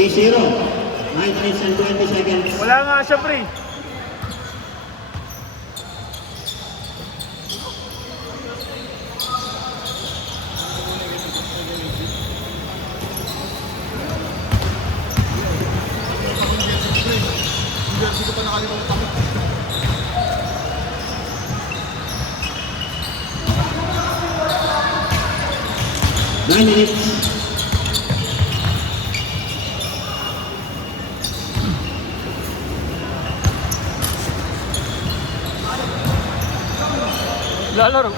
3-0. 9 minutes and 20 seconds. Wala nga siya, pre. Hindi ko pa nakalimutan. 9 minutes. Lalaro.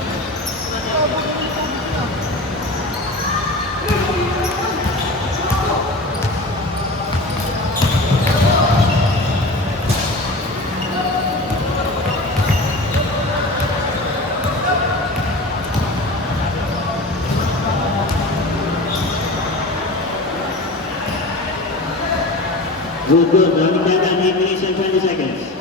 Good. Running back at 8 minutes and 20 seconds.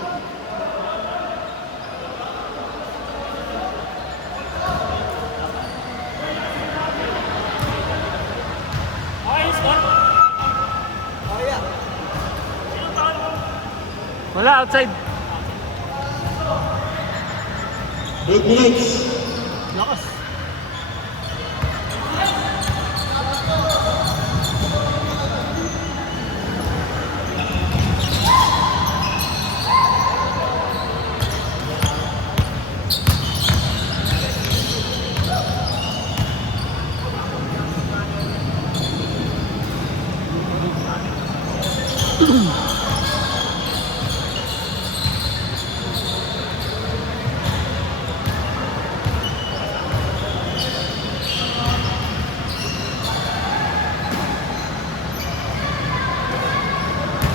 Wala, outside. 8 minutes. Lakas.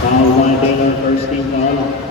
Foul by Baylor, first team foul.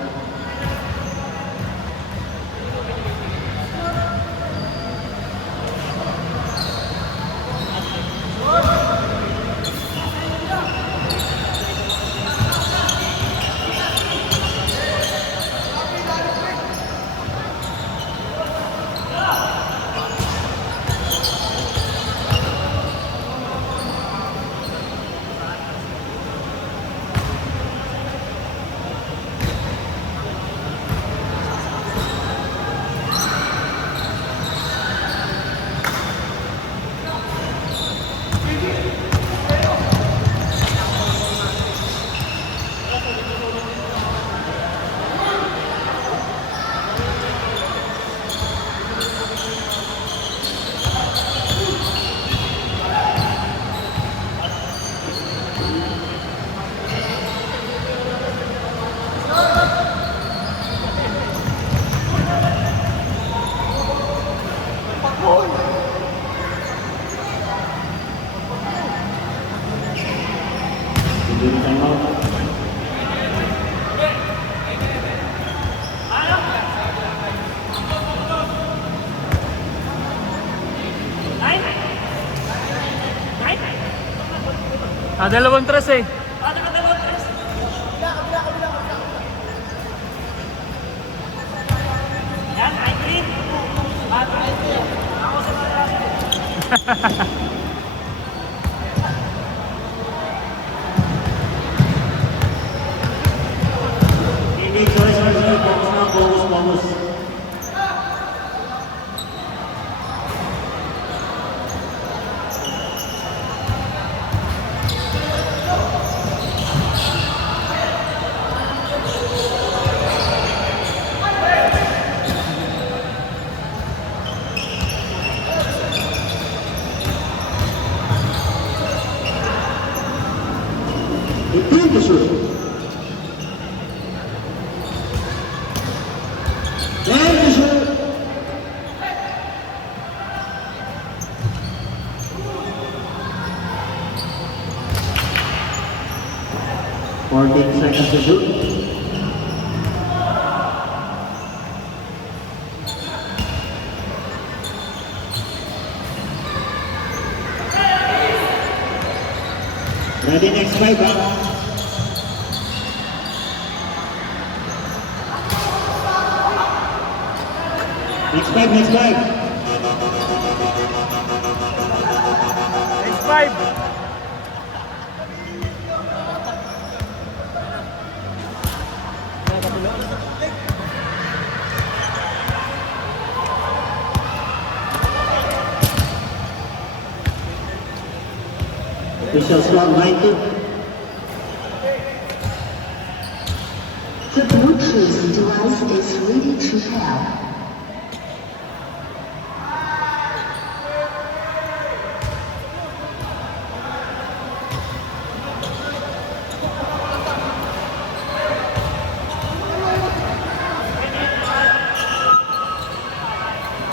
Dalawang tres eh. Yan, I green. Ako sa mga Vamos. Seconds to shoot. Ready, next 5, Next 5. Next 5. Official score 9-2. The Bluetooth device is ready to pair.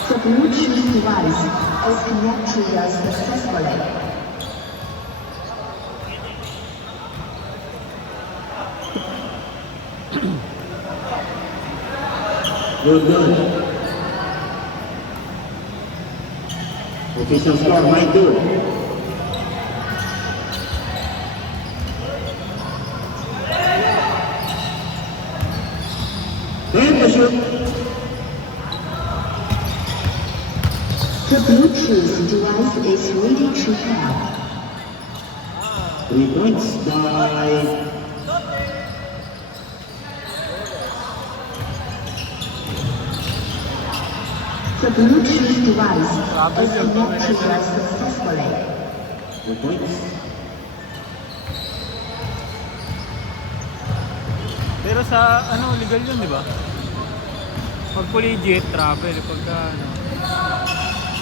The Bluetooth device is connected successfully. Good. Official score 9-2. And the shoot. The Bluetooth device is ready to pair. 3 points by The Bluetooth device is connected successfully. 4 points. Pero sa ano, legal yun, di ba? Pag legit, travel. Pagka ano,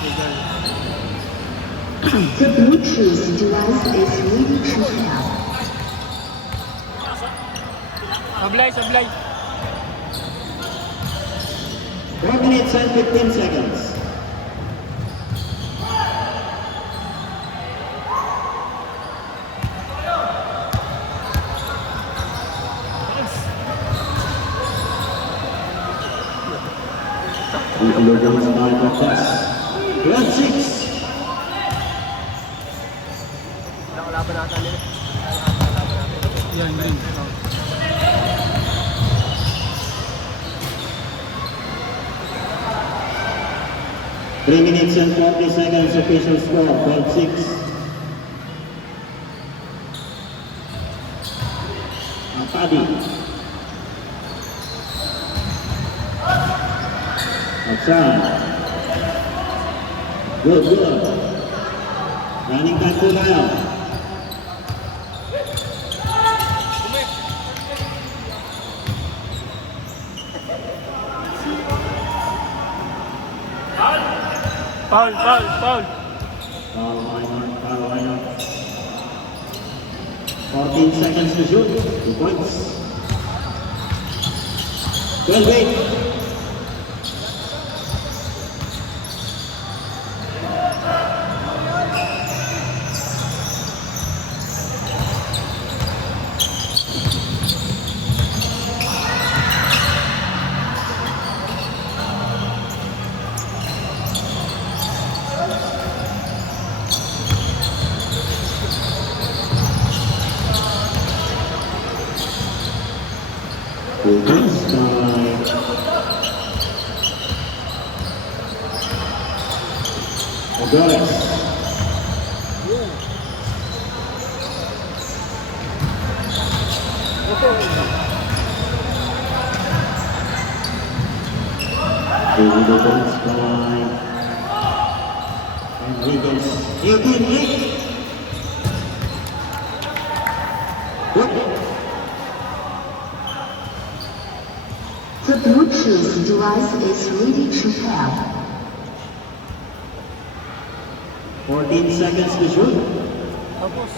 legal. The Bluetooth device is ready to pair. Sablay. 4 minutes and 15 seconds. Including by contest. Round 6. Yan, green. 3 minutes and 40 seconds. Official score 12-6. Apadi. Outside. Good. Running back to down. Foul. Foul line up. 14 seconds to shoot. 2 points. 12-8. Points by Adonis. Points by Enriquez. 18-8. The Bluetooth device is ready to pair. 14 seconds to shoot. Tapos.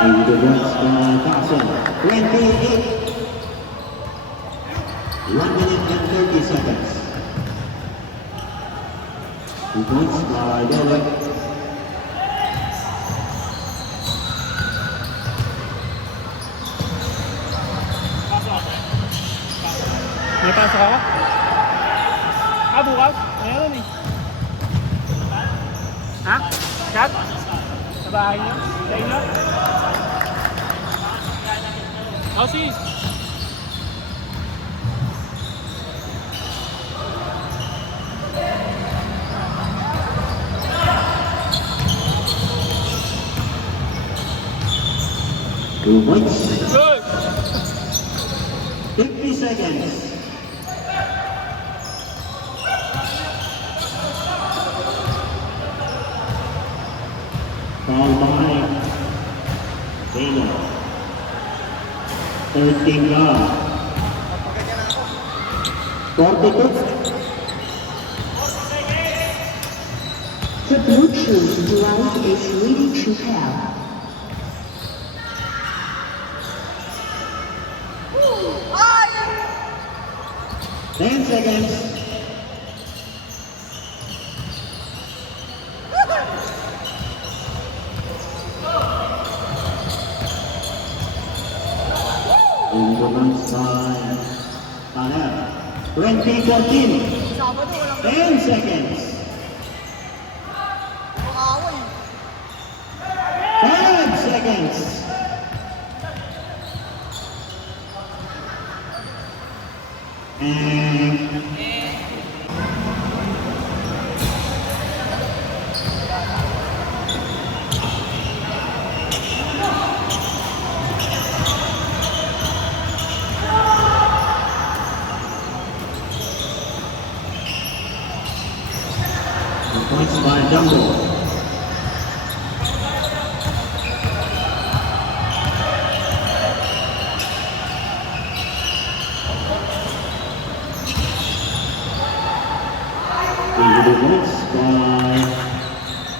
And the points by Carson. 28. 1 minute and 30 seconds. 2 points by Derek. May pasok ako? Bukas? Meron eh. Ha? Shot? Sa bahay niyo? Sa inyo? Sis. Two points. Good! seconds. Foul by Taylor. Third team foul. 42. The Bluetooth device is ready to pair. Ten seconds. In the runs by Tanner. 2014. 10 seconds. 5 seconds. And points by Dumbo. The points by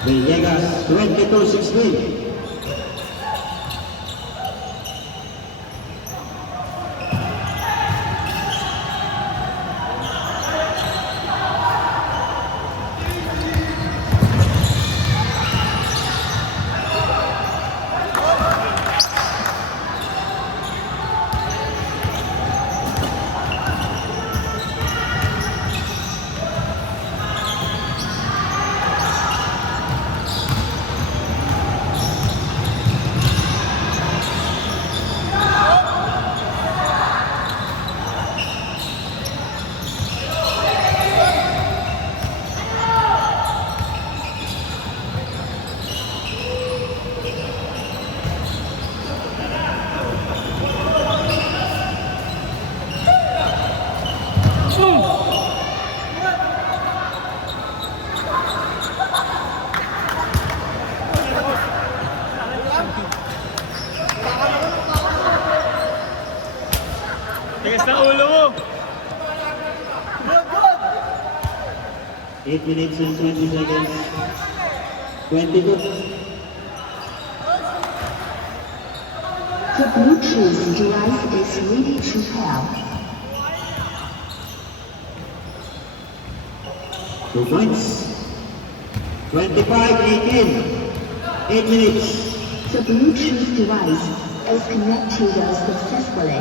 Villegas, 22-16. Tigas na ulo mo! 8 minutes and 20 seconds. 22. The Bluetooth device is ready to pair. 2 points. 25-18. 8 minutes. The Bluetooth device is connected successfully.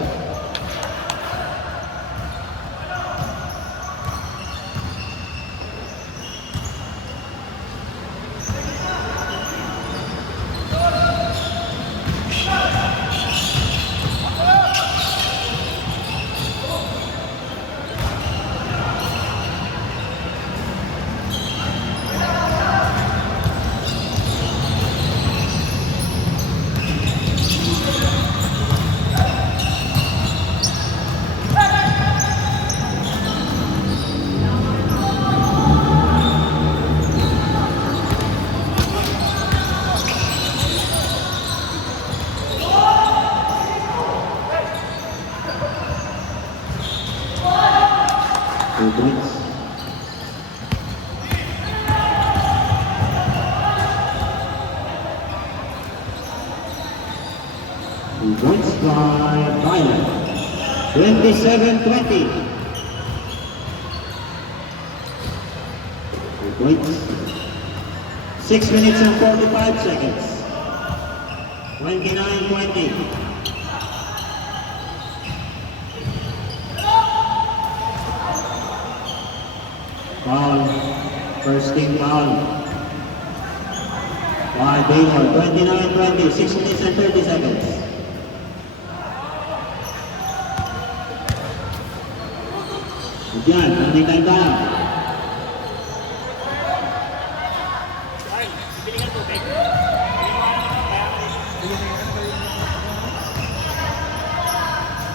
Points by Byron. 27-20. 2 points. 6 minutes and 45 seconds. 29-20. Foul. First team foul. By Baylor. 29-20. 6 minutes and 30 seconds. Yan, hindi tayo tayo.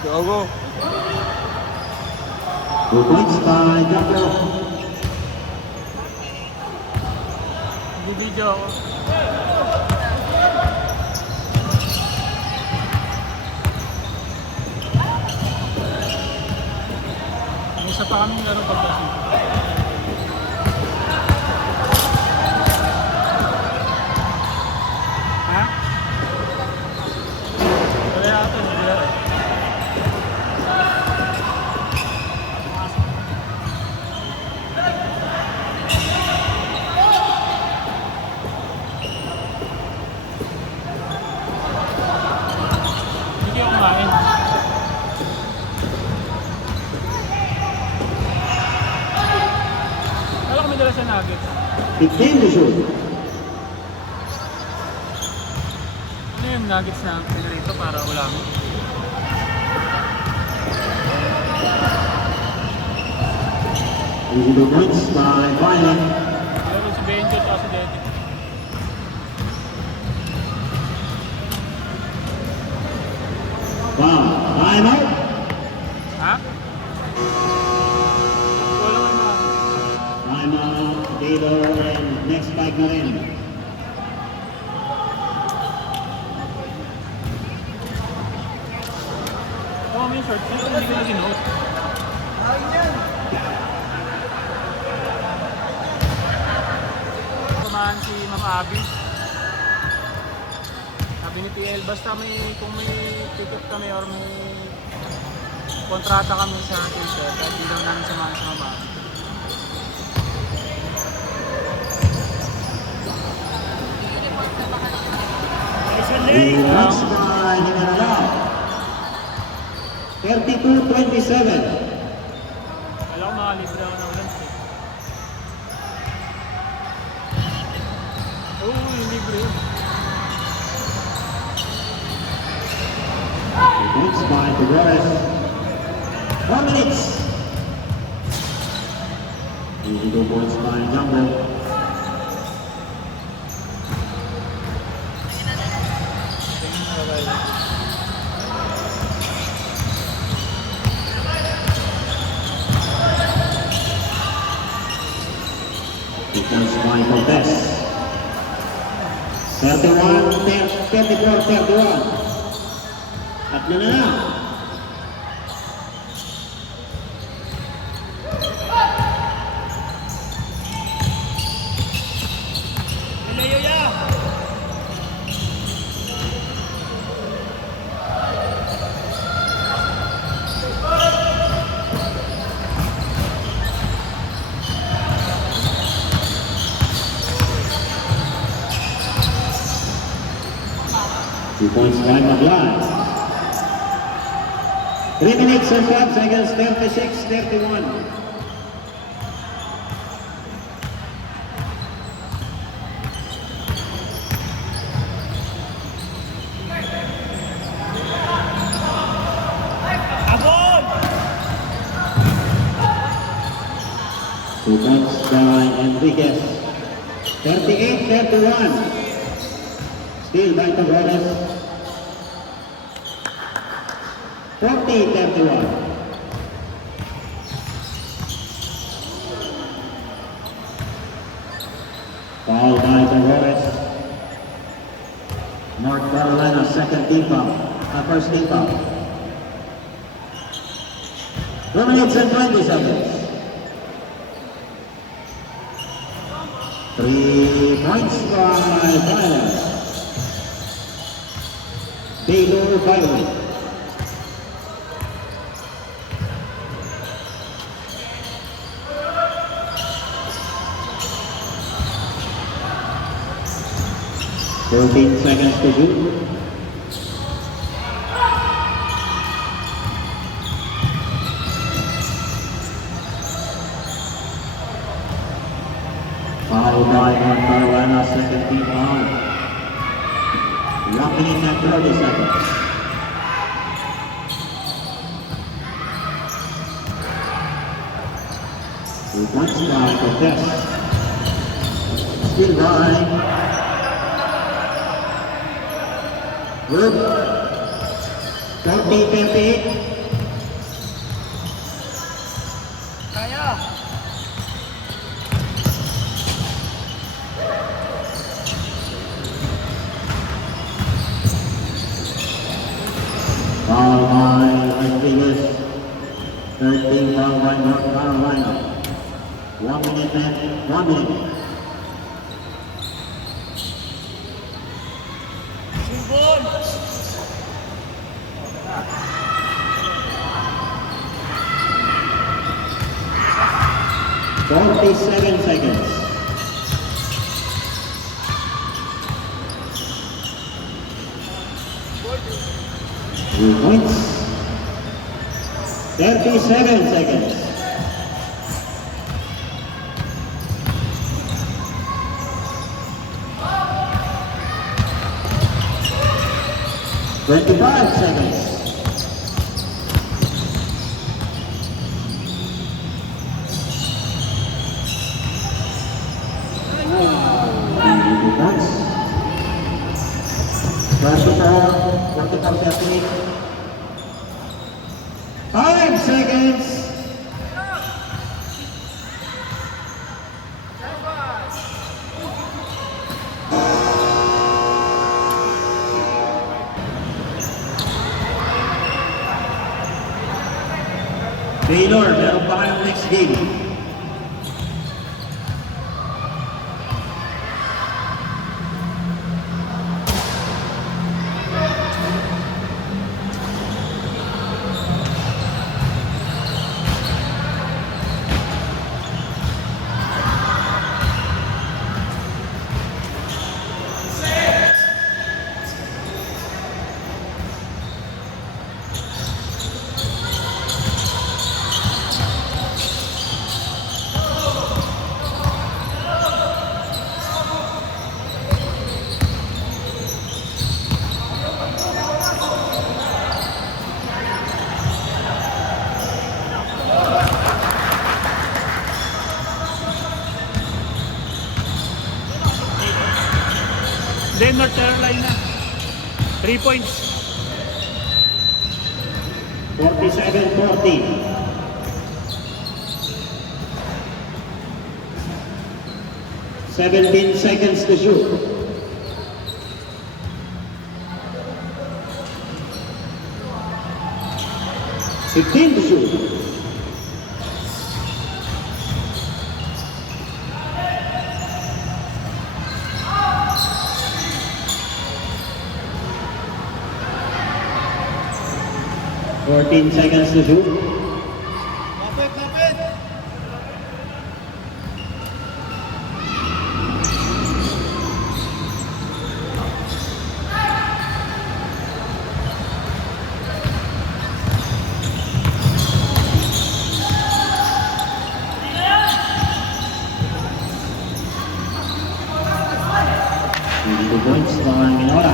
Go, go! 2 points by Jumbo. Bibidyo ako. May isa pa kaming laro pagkasi. Ha? Kaya ako, hindi na. Hindi kayo kumain. Wala kami dala sa nuggets. 15 to shoot. Ano yung nuggets na pinarito para ulamin? Easy 2 points by Violet. Laro si Benjo at si Deddy. Wow, time out. Ha? Wala nga na. Time out, Dito, and next spike na rin. Oo, may short. Pero hindi ko na ginuot. Kumahan si Ma'am Abby. Sabi ni PL, basta kung may ticket kami or may kontrata kami sa Twitter, kahit di lang namin samahan sa Ma'am Abby. The next by Nicaragua. 32-27. Alam ko makalibre ako ng lunch eh. Oo, yung libre yun. Points by Figueres. 4 minutes. Easy 2 points by Jumbo. Points by Cortez. 34-31. Tatlo na lang. Ilayo ya! 2 points by Maglan. 3 minutes and 5 seconds, 36-31. Abon! 2 points by Enriquez. 38-31. Still by Tavares. 40-31. Foul by Tavares. North Carolina second team foul. First team foul. 2 minutes and 20 seconds. 3 points by Violet. Baylor Violet. Fourteen seconds to shoot. Foul by North Carolina, second team foul. Locking in at 30 seconds. Two points by Cortez. Still by Good. 40-28. Kaya. Foul by Rodriguez. 13 foul by North Carolina. 1 minute and 1 minute. Sumbon. 47 seconds. Three points. 37 seconds. Twenty-five seconds. Points. 30. 5 seconds. Taylor, meron pa kayong next game. Then North Carolina. 3 points. 47-40. Seventeen seconds to shoot. Fifteen to shoot. Fourteen seconds to shoot. Kapit, kapit! Hindi points by Minola.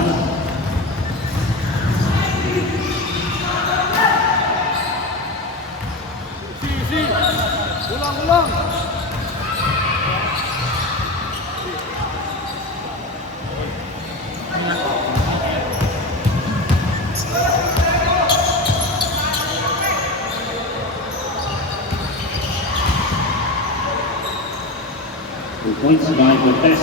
Ulang, ulang! Two points by Cortez.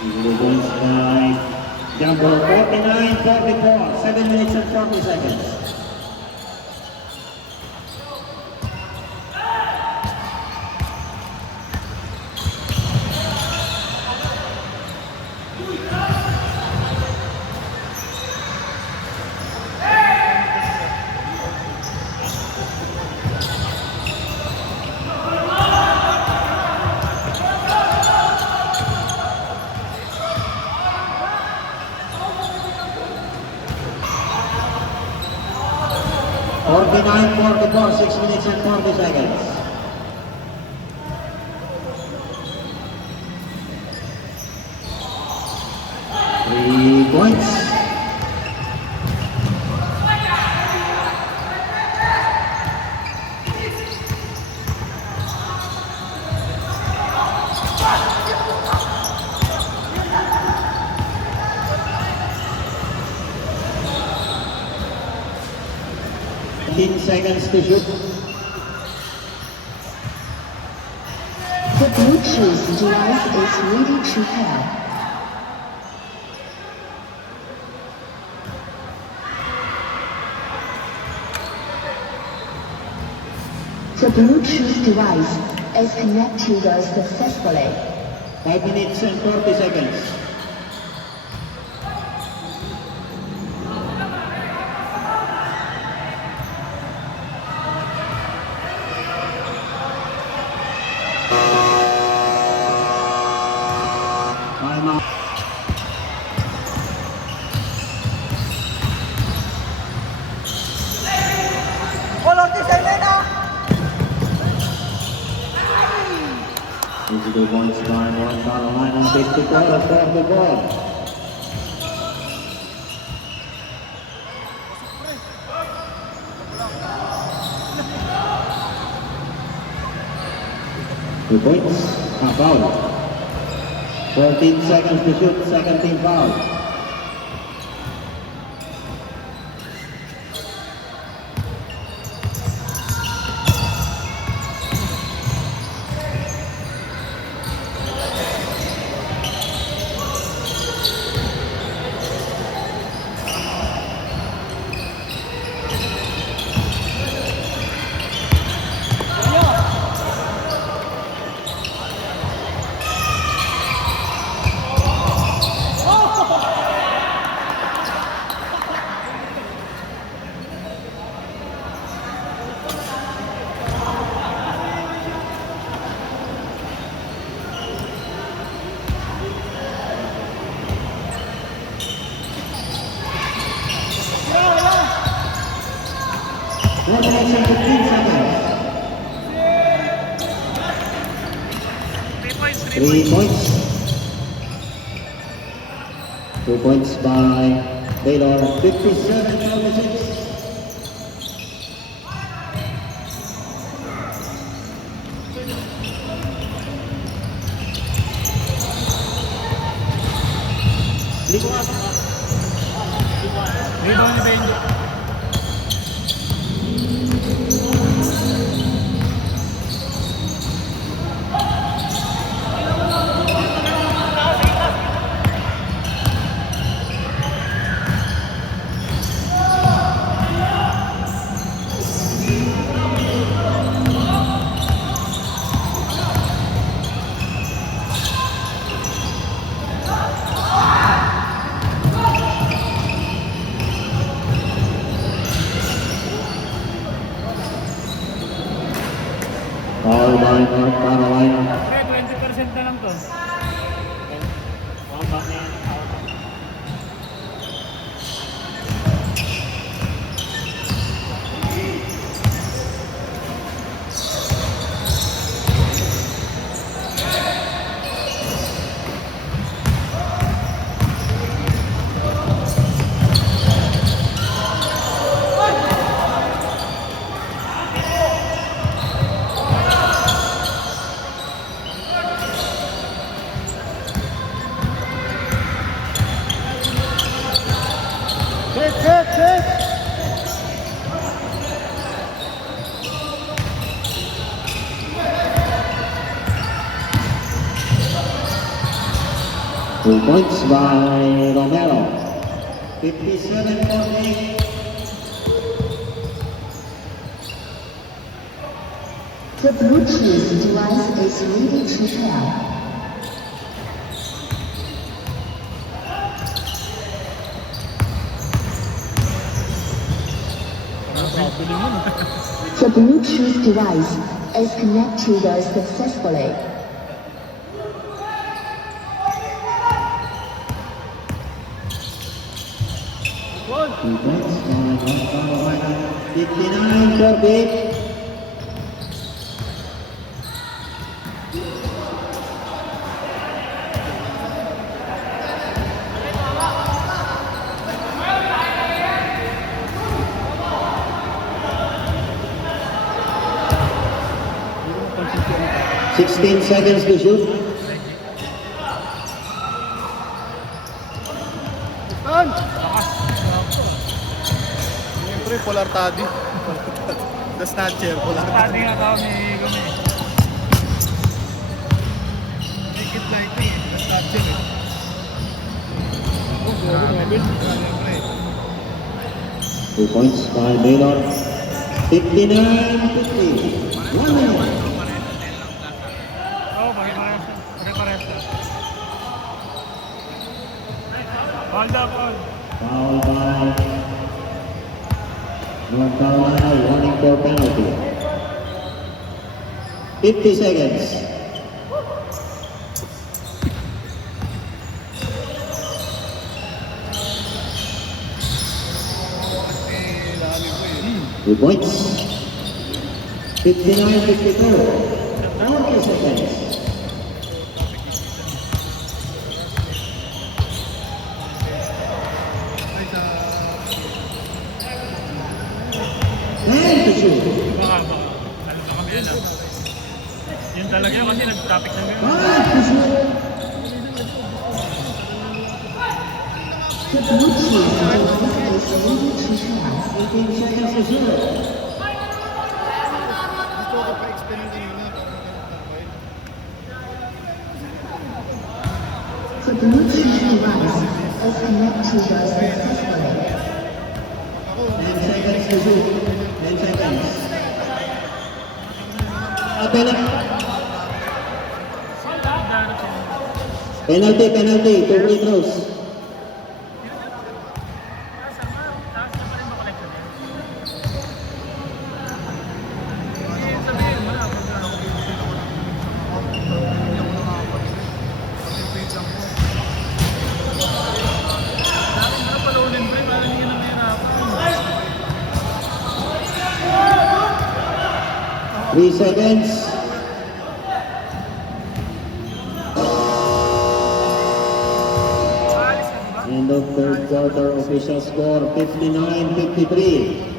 Two points by Jumbo. 49-44. 7 minutes and 40 seconds. Forty-nine, 44, 6 minutes and 40 seconds. Three points. 15 seconds to shoot. The Bluetooth device is ready to pair. The Bluetooth device is connected successfully. 5 minutes and 40 seconds. Time out. Physical points by North Carolina, 54 of the ball. Two points, a foul. 14 seconds to shoot, second team foul. One minute and 15 seconds. 3 points. 2 points by Baylor, 57-46. Rebound ni Benjo. Foul by North Carolina. Okay, 20% na lang to. Baba na yan. 2 points by Romero. 57-48. The Bluetooth device is ready to pair. The Bluetooth device is connected successfully. Two points by North Carolina. 59-48. Sixteen seconds to shoot. Siyempre, Polar Taddy. The snatcher. Wala Starting nga tawag ni Gumi. Make it like me. The snatcher eh. Oh, grabe. Siyempre. 2 points by Baylor. 59-50. 1 minute. Oo, pare-pares na. Hold up, hold. Foul by North Carolina, warning for penalty. 50 seconds. Eh, dami ko eh. 2 points. 59-52. 40 seconds. Ay, sa... And to shoot. Baka. Lalo na kami yan. Yun talaga yun kasi nag-traffic ng gano'n. 5 to shoot. The Bluetooth device is ready to pair. 18 seconds to shoot. Gusto ko pa-explain yung kanina. The Bluetooth device is connected successfully. 10 seconds to shoot. 10 seconds. Penalty. 2 free throws. Three seconds. End of third quarter, official score 59-53.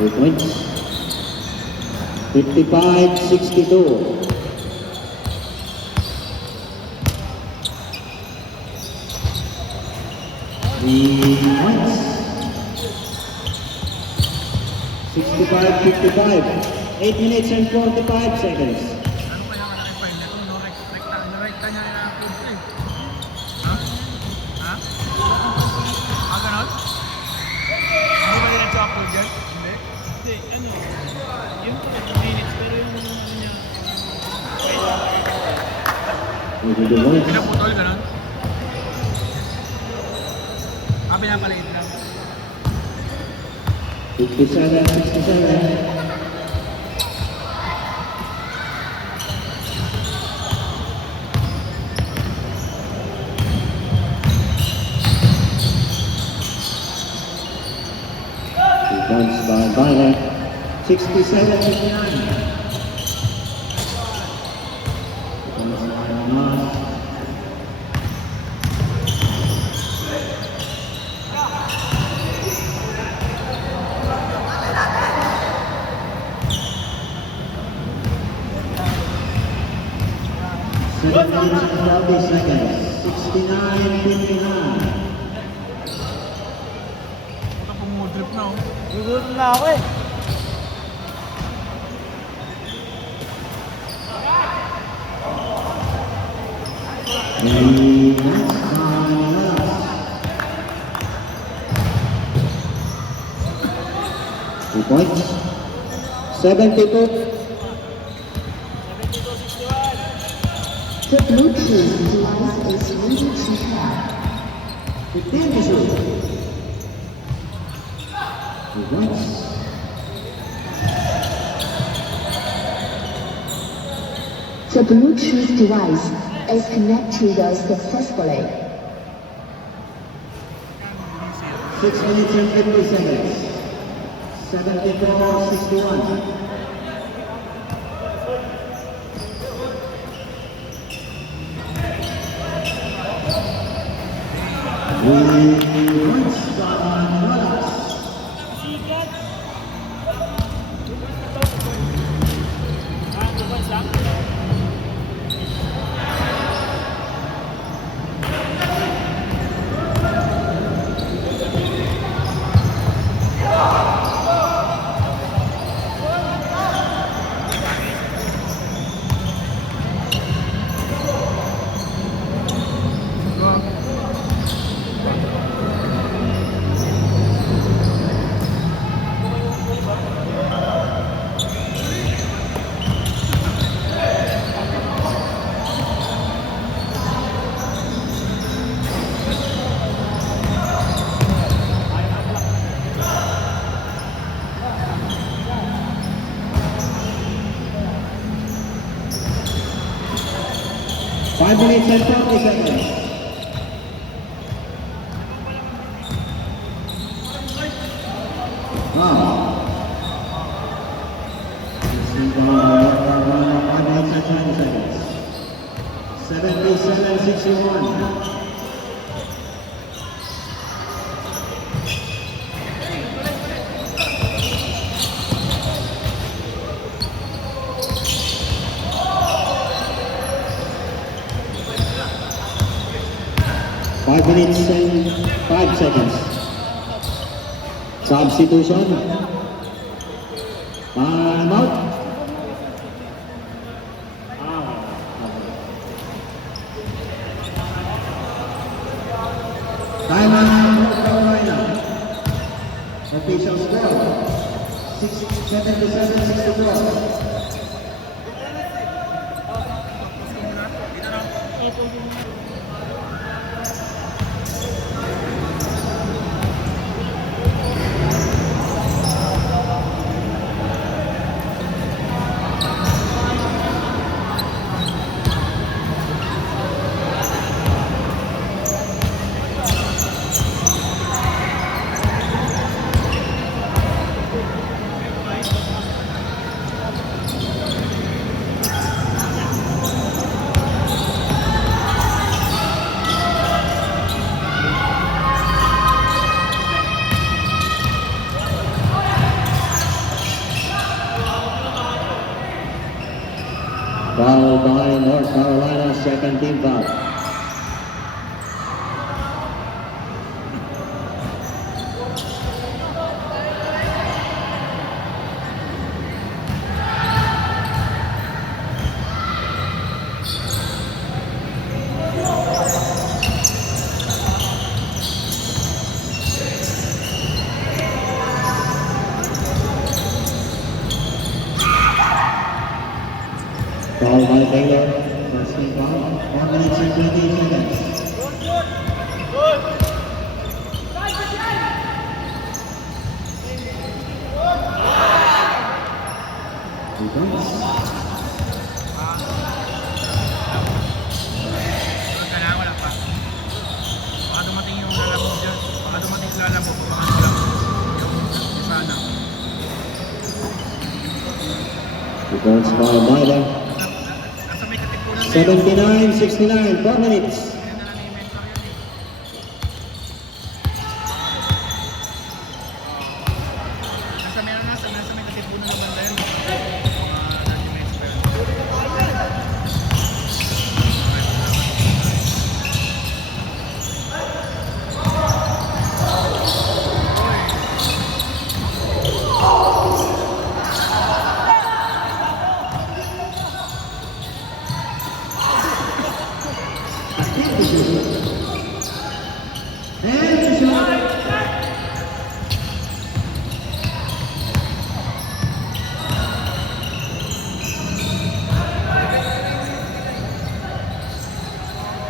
Two points. 55-62. Three points. 65-55. 8 minutes and 45 seconds. Ano kaya ka na-refine nito? No, rekta niya na ang code eh. Ha? Ha? Ganon? Hindi ba nila chocolate yan? Hindi? Hindi, ano, yung 2 minutes, pero yung ano niya, With the points. Pinaputol, ganon? Pinapaliit lang. 57-67. Points by Violet. 67-59. Points by Hamas. Seconds. 69-59. Ito pumudrip na oh. gugutom na ako eh. Two points. 72. The Bluetooth device is ready to pair. 15 to shoot. 2 points. The Bluetooth device is connected successfully. 6 minutes and 50 seconds. 74-61. Points by Wallace. Five minutes and 40 seconds. Wow. 5 minutes and 20 seconds. 77-61. 5 minutes and 5 seconds. Substitution. Time out. Time out, North Carolina. Official score. 77-64. Foul by North Carolina, second team foul. Foul by Taylor, first team foul, 1 minute and 20 seconds. Two points. Kailangan wala pa. Baka dumating yung lalabog dyan. Baka dumating yung lalabog. Baka lang. Yung sana. Two points by Maida. Nasa may katipunan na 79-69, 4 minutes. Yan na lang yung mentor yun eh. Nasa may katipunan na banda yun. Dati may expert. And shot.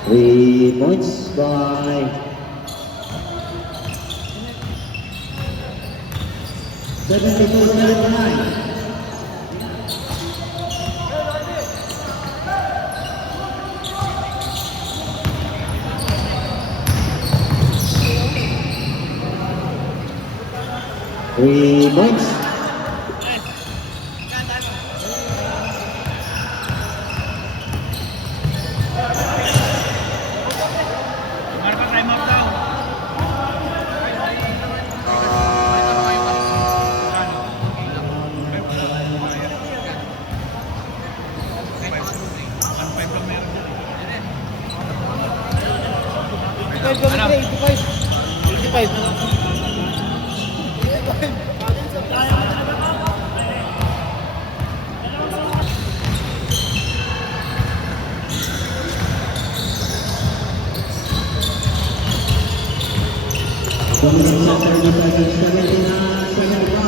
Three points by 72-79. Three points. Marka time out daw. Dominance of 30 seconds, 79-75.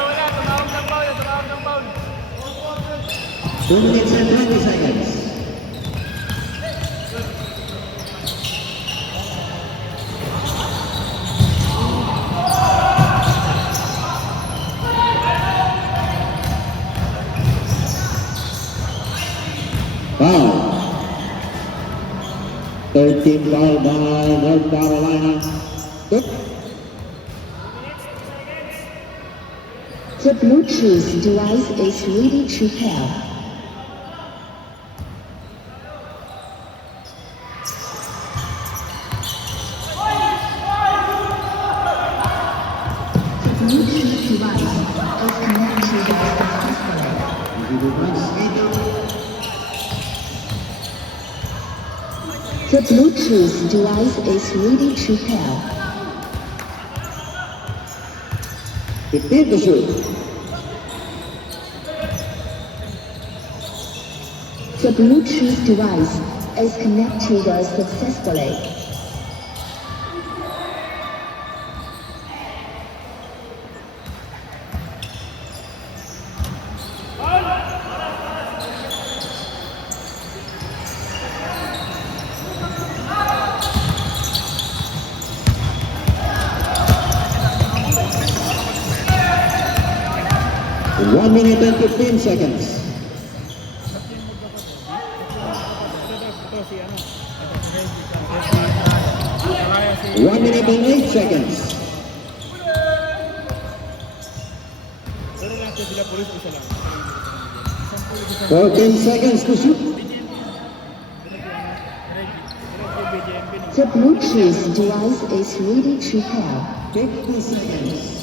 Wala. Tumawag ng foul. 2 minutes and 20 seconds. Foul. 13 foul by North Carolina. Good. The Bluetooth device is ready to pair. The Bluetooth device is connected successfully. The Bluetooth device is ready to pair. 15 to shoot. The Bluetooth device is connected successfully. One minute and 15 seconds. One minute and 8 seconds. Pero natin sila pulis isa lang. 14 seconds to shoot. The Bluetooth device is ready to pair. 50 seconds.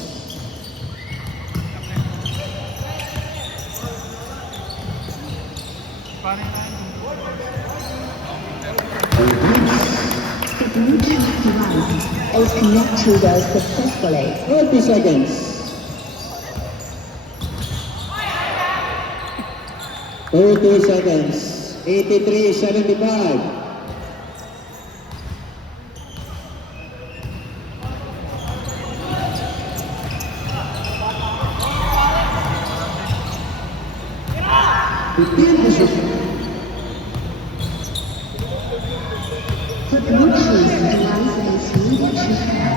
The Bluetooth device is connected successfully. 30 seconds. 30 seconds. 83-75. The Bluetooth device is ready to pair.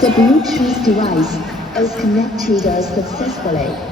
The Bluetooth device is connected successfully.